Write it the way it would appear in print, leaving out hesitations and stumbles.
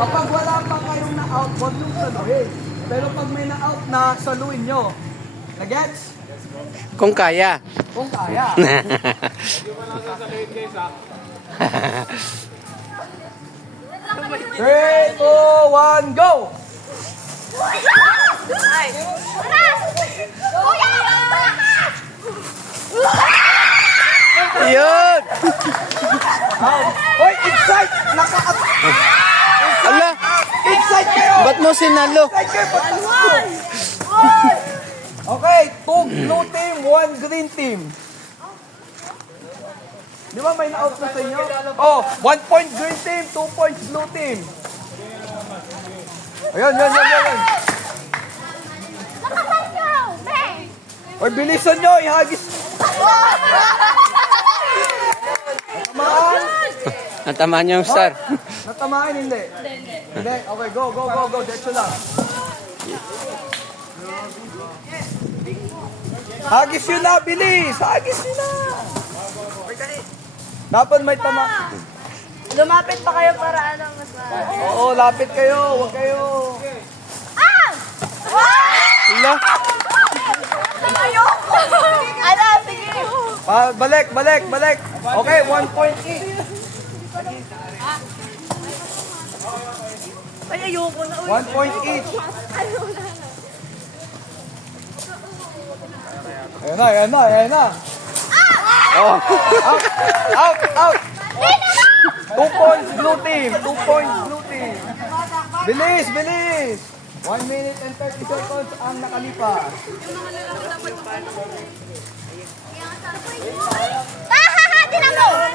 Kapag wala pa kayong na-out, huwag nyung saluhin. Pero pag may na-out na, saluhin nyo. Nagets? Kung kaya. Kung kaya. 3, 2, 1, go! Yun! Hoy, excite! Ala! Excite kayo! Ba't mo sinalo? Excite kayo! Okay, 2 blue team, 1 green team. Di ba may na-out na sa inyo? Oh, 1 point green team, 2 points blue team. Ayan, yan. Hoy, bilisan nyo, ihagis. Natamaan? Natamaan niyo yung star. Natamaan, hindi. Hindi. Okay, go. Diretso lang. Hagis yun na, bilis! Hagis yun na! Dapat may tama. Lumapit pa kayo para ano mas Oo, lapit kayo. Huwag kayo. Ala! Ayoko! Ala, sige! Balik. Okay, 1 point each. Ay, ayoko na. 1 point each. Ayan na. Oh. Out. 2 points blue team. Bilis. 1 minute and 30 seconds ang nakalipas. Tahaha! Tinan mo!